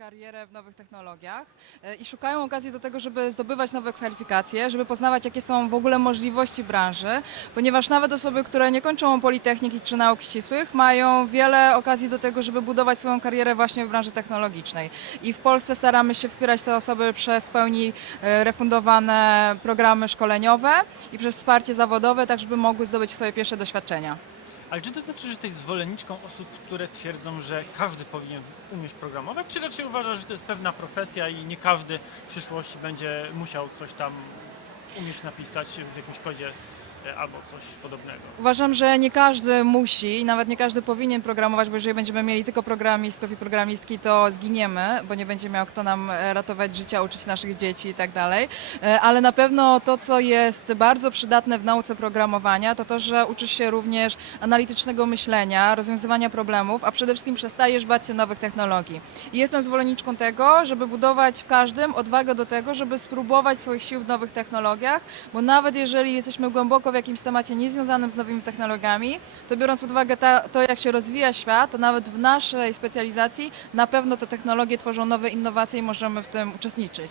karierę w nowych technologiach e, i szukają okazji do tego, żeby zdobywać nowe kwalifikacje, żeby poznawać, jakie są w ogóle możliwości branży, ponieważ nawet osoby, które nie kończą Politechniki czy nauk ścisłych, mają wiele okazji do tego, żeby budować swoją karierę właśnie w branży technologicznej. I w Polsce staramy się wspierać te osoby przez w pełni e, refundowane programy szkoleniowe i przez wsparcie zawodowe, tak żeby mogły zdobyć swoje pierwsze doświadczenia. Ale czy to znaczy, że jesteś zwolenniczką osób, które twierdzą, że każdy powinien umieć programować, czy raczej uważasz, że to jest pewna profesja i nie każdy w przyszłości będzie musiał coś tam umieć napisać w jakimś kodzie albo coś podobnego? Uważam, że nie każdy musi i nawet nie każdy powinien programować, bo jeżeli będziemy mieli tylko programistów i programistki, to zginiemy, bo nie będzie miał kto nam e, ratować życia, uczyć naszych dzieci i tak dalej. E, Ale na pewno to, co jest bardzo przydatne w nauce programowania, to to, że uczysz się również analitycznego myślenia, rozwiązywania problemów, a przede wszystkim przestajesz bać się nowych technologii. I jestem zwolenniczką tego, żeby budować w każdym odwagę do tego, żeby spróbować swoich sił w nowych technologiach, bo nawet jeżeli jesteśmy głęboko w jakimś temacie niezwiązanym z nowymi technologiami, to biorąc pod uwagę ta, to, jak się rozwija świat, to nawet w naszej specjalizacji na pewno te technologie tworzą nowe innowacje i możemy w tym uczestniczyć.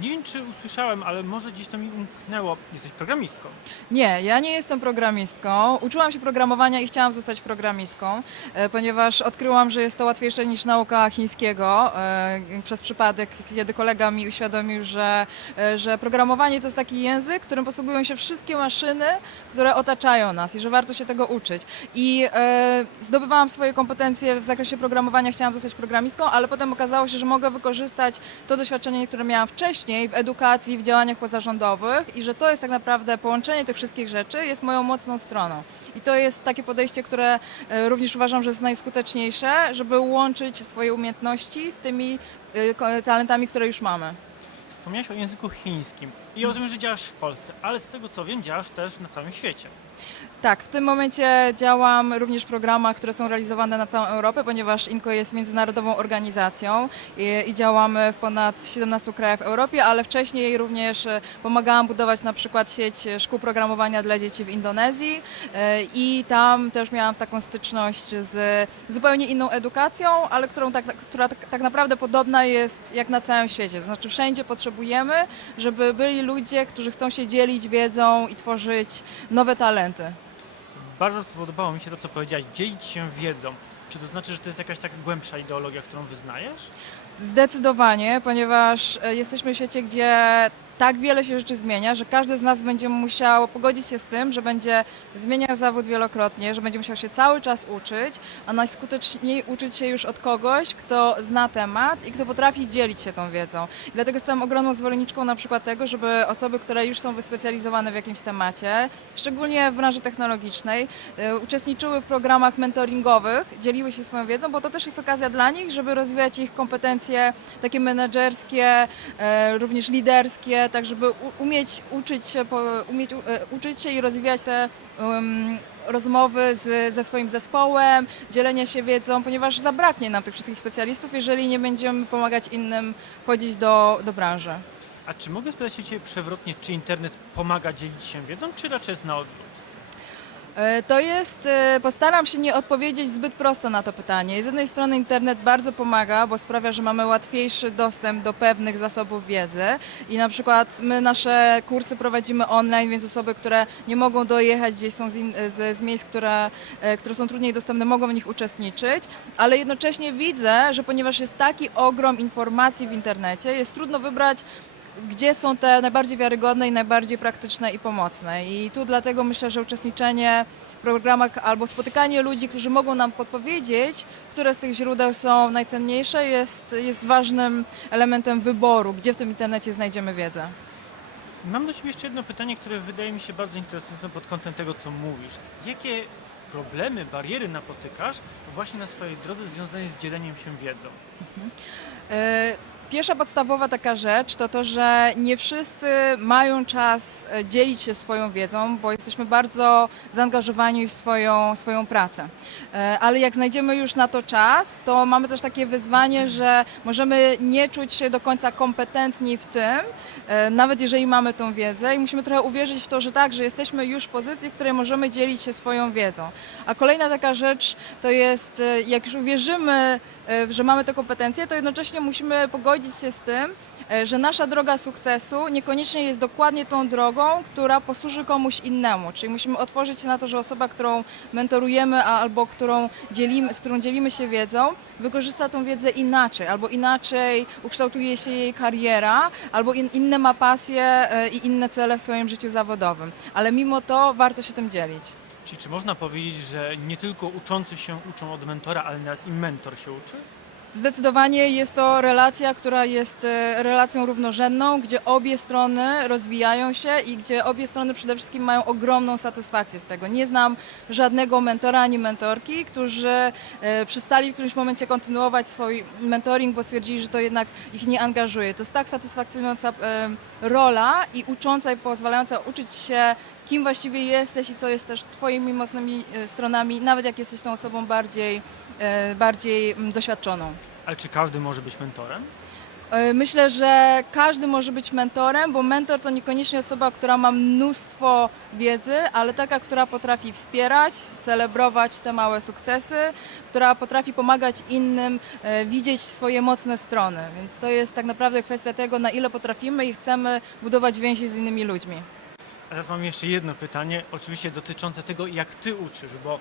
Nie wiem, czy usłyszałem, ale może gdzieś to mi umknęło. Jesteś programistką. Nie, ja nie jestem programistką. Uczyłam się programowania i chciałam zostać programistką, e, ponieważ odkryłam, że jest to łatwiejsze niż nauka chińskiego e, przez przypadek, kiedy kolega mi uświadomił, że, e, że programowanie to jest taki język, którym posługują się wszystkie maszyny, które otaczają nas i że warto się tego uczyć. I zdobywałam swoje kompetencje w zakresie programowania, chciałam zostać programistką, ale potem okazało się, że mogę wykorzystać to doświadczenie, które miałam wcześniej w edukacji, w działaniach pozarządowych i że to jest tak naprawdę połączenie tych wszystkich rzeczy jest moją mocną stroną. I to jest takie podejście, które e, również uważam, że jest najskuteczniejsze, żeby łączyć swoje umiejętności z tymi e, talentami, które już mamy. Wspomniałeś o języku chińskim i o tym, że działasz w Polsce, ale z tego co wiem, działasz też na całym świecie. Tak, w tym momencie działam również w programach, które są realizowane na całą Europę, ponieważ INCO jest międzynarodową organizacją i, i działamy w ponad 17 krajach w Europie, ale wcześniej również e, pomagałam budować na przykład sieć szkół programowania dla dzieci w Indonezji e, i tam też miałam taką styczność z zupełnie inną edukacją, ale którą tak, która tak, tak naprawdę podobna jest jak na całym świecie. To znaczy wszędzie potrzebujemy, żeby byli ludzie, którzy chcą się dzielić wiedzą i tworzyć nowe talenty. Bardzo podobało mi się to, co powiedziałeś, dzielić się wiedzą. Czy to znaczy, że to jest jakaś taka głębsza ideologia, którą wyznajesz? Zdecydowanie, ponieważ e, jesteśmy w świecie, gdzie tak wiele się rzeczy zmienia, że każdy z nas będzie musiał pogodzić się z tym, że będzie zmieniał zawód wielokrotnie, że będzie musiał się cały czas uczyć, a najskuteczniej uczyć się już od kogoś, kto zna temat i kto potrafi dzielić się tą wiedzą. I dlatego jestem ogromną zwolenniczką na przykład tego, żeby osoby, które już są wyspecjalizowane w jakimś temacie, szczególnie w branży technologicznej, e, uczestniczyły w programach mentoringowych, dzieliły się swoją wiedzą, bo to też jest okazja dla nich, żeby rozwijać ich kompetencje takie menedżerskie, e, również liderskie, tak żeby umieć uczyć się, umieć e, uczyć się i rozwijać te um, rozmowy z, ze swoim zespołem, dzielenie się wiedzą, ponieważ zabraknie nam tych wszystkich specjalistów, jeżeli nie będziemy pomagać innym wchodzić do, do branży. A czy mogę spytać się Ciebie przewrotnie, czy internet pomaga dzielić się wiedzą, czy raczej jest na odwrót? E, To jest, e, postaram się nie odpowiedzieć zbyt prosto na to pytanie. Z jednej strony internet bardzo pomaga, bo sprawia, że mamy łatwiejszy dostęp do pewnych zasobów wiedzy i na przykład my nasze kursy prowadzimy online, więc osoby, które nie mogą dojechać gdzieś są z, in, z, z miejsc, które, e, które są trudniej dostępne, mogą w nich uczestniczyć, ale jednocześnie widzę, że ponieważ jest taki ogrom informacji w internecie, jest trudno wybrać gdzie są te najbardziej wiarygodne i najbardziej praktyczne i pomocne. I tu dlatego myślę, że uczestniczenie w programach albo spotykanie ludzi, którzy mogą nam podpowiedzieć, które z tych źródeł są najcenniejsze, jest, jest ważnym elementem wyboru, gdzie w tym internecie znajdziemy wiedzę. Mam do Ciebie jeszcze jedno pytanie, które wydaje mi się bardzo interesujące pod kątem tego, co mówisz. Jakie problemy, bariery napotykasz właśnie na swojej drodze związane z dzieleniem się wiedzą? E, Pierwsza podstawowa taka rzecz to to, że nie wszyscy mają czas e, dzielić się swoją wiedzą, bo jesteśmy bardzo zaangażowani w swoją, swoją pracę. E, Ale jak znajdziemy już na to czas, to mamy też takie wyzwanie, że możemy nie czuć się do końca kompetentni w tym, e, nawet jeżeli mamy tą wiedzę i musimy trochę uwierzyć w to, że tak, że jesteśmy już w pozycji, w której możemy dzielić się swoją wiedzą. A kolejna taka rzecz to jest, jak już uwierzymy, że mamy te kompetencje, to jednocześnie musimy pogodzić się z tym, e, że nasza droga sukcesu niekoniecznie jest dokładnie tą drogą, która posłuży komuś innemu. Czyli musimy otworzyć się na to, że osoba, którą mentorujemy albo którą dzielimy, z którą dzielimy się wiedzą, wykorzysta tą wiedzę inaczej, albo inaczej ukształtuje się jej kariera, albo in, inne ma pasje e, i inne cele w swoim życiu zawodowym. Ale mimo to warto się tym dzielić. Czyli czy można powiedzieć, że nie tylko uczący się uczą od mentora, ale nawet i mentor się uczy? Zdecydowanie jest to relacja, która jest e, relacją równorzędną, gdzie obie strony rozwijają się i gdzie obie strony przede wszystkim mają ogromną satysfakcję z tego. Nie znam żadnego mentora ani mentorki, którzy e, przestali w którymś momencie kontynuować swój mentoring, bo stwierdzili, że to jednak ich nie angażuje. To jest tak satysfakcjonująca e, rola i ucząca i pozwalająca uczyć się kim właściwie jesteś i co jest też twoimi mocnymi e, stronami, nawet jak jesteś tą osobą bardziej, e, bardziej mm, doświadczoną. Ale czy każdy może być mentorem? E, Myślę, że każdy może być mentorem, bo mentor to niekoniecznie osoba, która ma mnóstwo wiedzy, ale taka, która potrafi wspierać, celebrować te małe sukcesy, która potrafi pomagać innym widzieć swoje mocne strony. Więc to jest tak naprawdę kwestia tego, na ile potrafimy i chcemy budować więzi z innymi ludźmi. Teraz mam jeszcze jedno pytanie, oczywiście dotyczące tego, jak ty uczysz, bo e,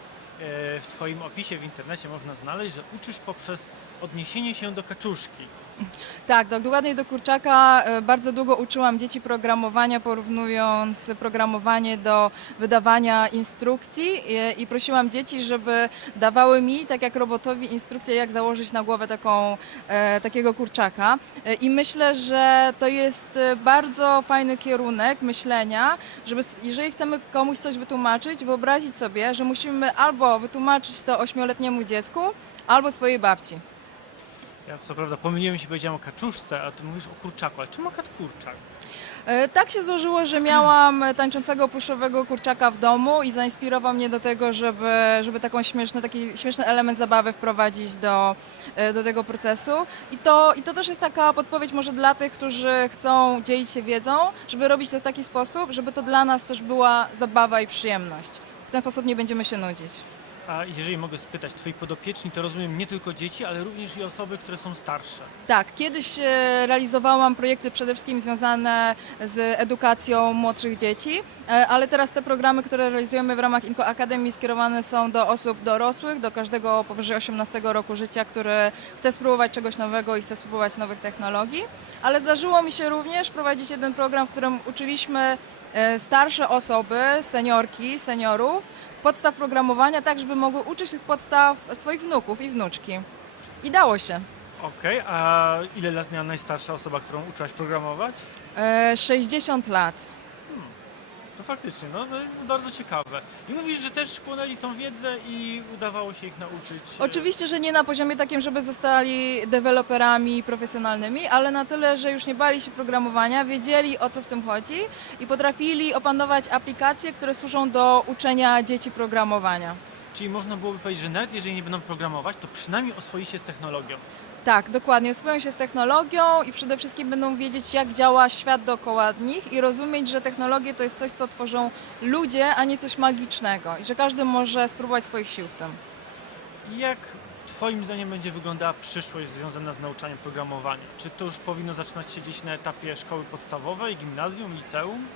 w twoim opisie w internecie można znaleźć, że uczysz poprzez odniesienie się do kaczuszki. Tak, dokładnie do kurczaka e, bardzo długo uczyłam dzieci programowania, porównując programowanie do wydawania instrukcji i, i prosiłam dzieci, żeby dawały mi, tak jak robotowi, instrukcję, jak założyć na głowę taką, e, takiego kurczaka. E, I myślę, że to jest e, bardzo fajny kierunek myślenia, żeby jeżeli chcemy komuś coś wytłumaczyć, wyobrazić sobie, że musimy albo wytłumaczyć to ośmioletniemu dziecku, albo swojej babci. Ja co prawda pomyliłem się, powiedziałem o kaczuszce, a ty mówisz o kurczaku, ale czym akurat kurczak? E, Tak się złożyło, że miałam tańczącego pluszowego kurczaka w domu i zainspirował mnie do tego, żeby, żeby taką śmieszny, taki śmieszny element zabawy wprowadzić do, e, do tego procesu. I to, I to też jest taka podpowiedź może dla tych, którzy chcą dzielić się wiedzą, żeby robić to w taki sposób, żeby to dla nas też była zabawa i przyjemność. W ten sposób nie będziemy się nudzić. A jeżeli mogę spytać, twoi podopieczni to rozumiem nie tylko dzieci, ale również i osoby, które są starsze. Tak, kiedyś e, realizowałam projekty przede wszystkim związane z edukacją młodszych dzieci, e, ale teraz te programy, które realizujemy w ramach Inko Akademii skierowane są do osób dorosłych, do każdego powyżej 18 roku życia, który chce spróbować czegoś nowego i chce spróbować nowych technologii. Ale zdarzyło mi się również prowadzić jeden program, w którym uczyliśmy starsze osoby, seniorki, seniorów, podstaw programowania, tak żeby mogły uczyć tych podstaw swoich wnuków i wnuczki. I dało się. Okej, a ile lat miała najstarsza osoba, którą uczyłaś programować? E, 60 lat. To faktycznie, no to jest bardzo ciekawe. I mówisz, że też chłonęli tą wiedzę i udawało się ich nauczyć. e, Oczywiście, że nie na poziomie takim, żeby zostali deweloperami profesjonalnymi, ale na tyle, że już nie bali się programowania, wiedzieli o co w tym chodzi i potrafili opanować aplikacje, które służą do uczenia dzieci programowania. Czyli można byłoby powiedzieć, że nawet jeżeli nie będą programować, to przynajmniej oswoi się z technologią. Tak, dokładnie. Oswoją się z technologią i przede wszystkim będą wiedzieć, jak działa świat dookoła nich i rozumieć, że technologie to jest coś, co tworzą ludzie, a nie coś magicznego i że każdy może spróbować swoich sił w tym. Jak Twoim zdaniem będzie wyglądała przyszłość związana z nauczaniem programowania? Czy to już powinno zaczynać się gdzieś na etapie szkoły podstawowej, gimnazjum, liceum?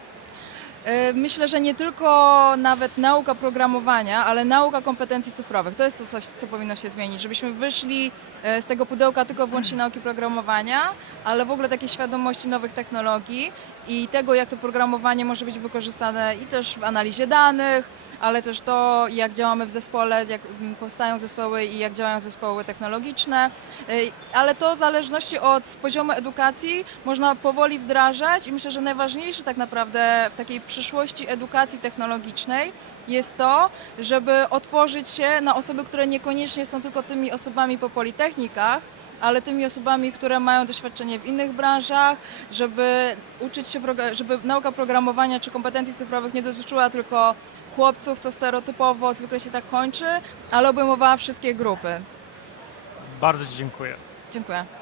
E, Myślę, że nie tylko nawet nauka programowania, ale nauka kompetencji cyfrowych. To jest to coś, co powinno się zmienić, żebyśmy wyszli e, z tego pudełka tylko wyłącznie nauki programowania, ale w ogóle takiej świadomości nowych technologii i tego, jak to programowanie może być wykorzystane i też w analizie danych, ale też to, jak działamy w zespole, jak mm, powstają zespoły i jak działają zespoły technologiczne. E, Ale to w zależności od poziomu edukacji można powoli wdrażać i myślę, że najważniejsze tak naprawdę w takiej przyszłości edukacji technologicznej jest to, żeby otworzyć się na osoby, które niekoniecznie są tylko tymi osobami po politechnikach, ale tymi osobami, które mają doświadczenie w innych branżach, żeby uczyć się, żeby nauka programowania czy kompetencji cyfrowych nie dotyczyła tylko chłopców, co stereotypowo zwykle się tak kończy, ale obejmowała wszystkie grupy. Bardzo Ci dziękuję. Dziękuję.